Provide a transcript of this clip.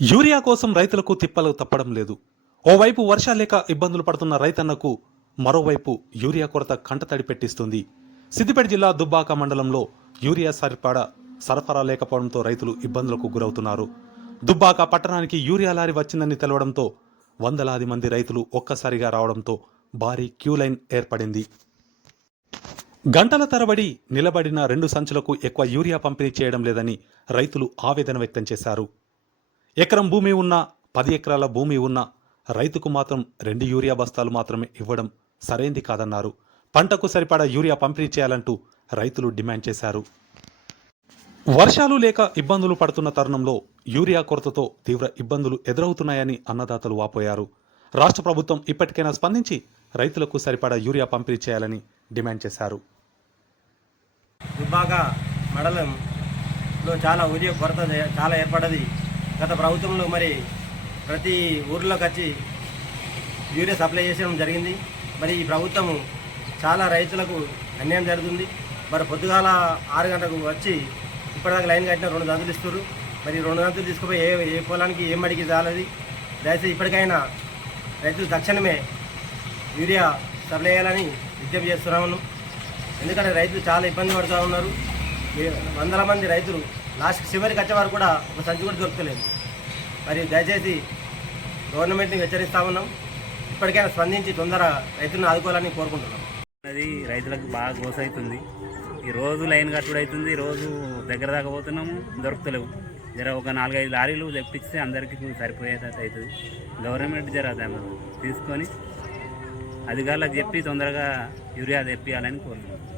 Urea కోసం రైతులకు తిప్పలు తప్పడం లేదు. ఓవైపు వర్షాలు లేక ఇబ్బందులు పడుతున్న రైతన్నకు మరోవైపు యూరియా కొరత కంటతడి పెట్టిస్తుంది. సిద్దిపేట జిల్లా దుబ్బాక మండలంలో యూరియా సరిపడా సరఫరా లేకపోవడంతో రైతులు ఇబ్బందులకు గురవుతున్నారు. దుబ్బాక పట్టణానికి యూరియా లారీ వచ్చిందని తెలవడంతో వందలాది మంది రైతులు ఒక్కసారిగా రావడంతో భారీ క్యూ లైన్ ఏర్పడింది. గంటల తరబడి నిలబడిన రెండు సంచులకు ఎక్కువ యూరియా పంపిణీ చేయడం లేదని రైతులు ఆవేదన వ్యక్తం చేశారు. ఎకరం భూమి ఉన్న పది ఎకరాల భూమి ఉన్న రైతుకు మాత్రం రెండు యూరియా బస్తాలు మాత్రమే ఇవ్వడం సరైంది కాదన్నారు. పంటకు సరిపడా యూరియా పంపిణీ చేయాలంటూ రైతులు డిమాండ్ చేశారు. వర్షాలు లేక ఇబ్బందులు పడుతున్న తరుణంలో యూరియా కొరతతో తీవ్ర ఇబ్బందులు ఎదురవుతున్నాయని అన్నదాతలు వాపోయారు. రాష్ట్ర ప్రభుత్వం ఇప్పటికైనా స్పందించి రైతులకు సరిపడా యూరియా పంపిణీ చేయాలని డిమాండ్ చేశారు. విభాగ మండలంలో చాలా ఊరియా కొరత చాలా ఏర్పడది. గత ప్రభుత్వంలో మరి ప్రతి ఊర్లోకి వచ్చి యూరియా సప్లై చేయడం జరిగింది. మరి ఈ ప్రభుత్వము చాలా రైతులకు అన్యాయం జరుగుతుంది. మరి పొద్దుగాల ఆరు గంటలకు వచ్చి ఇప్పటిదాకా లైన్ కట్టిన రెండు దంతులు ఇస్తారు మరి రెండు దంతులు తీసుకుపోయి ఏ ఏ పొలానికి ఏం అడిగి చాలది దయచేసి ఇప్పటికైనా రైతులు తక్షణమే యూరియా సప్లై చేయాలని విజ్ఞప్తి చేస్తున్నాము. ఎందుకంటే రైతులు చాలా ఇబ్బంది పడుతూ ఉన్నారు. వందల మంది రైతులు లాస్ట్ చివరికి వచ్చేవారు కూడా ఒక సంచి కూడా దొరకలేదు. మరి దయచేసి గవర్నమెంట్ని హెచ్చరిస్తా ఉన్నాం. ఇప్పటికైనా స్పందించి తొందర రైతులను ఆదుకోవాలని కోరుకుంటున్నాం. అది రైతులకు బాగా గోస అవుతుంది. ఈ రోజు లైన్ కట్టుడు అవుతుంది. రోజు దగ్గర దాకా పోతున్నాము. దొరుకుతలేవు. జర ఒక నాలుగైదు లారీలు తెప్పిస్తే అందరికీ సరిపోయేటట్టు అవుతుంది. గవర్నమెంట్ జర దాన్ని తీసుకొని అధికారులకు చెప్పి తొందరగా యూరియా తెప్పియాలని కోరుకుంటున్నాం.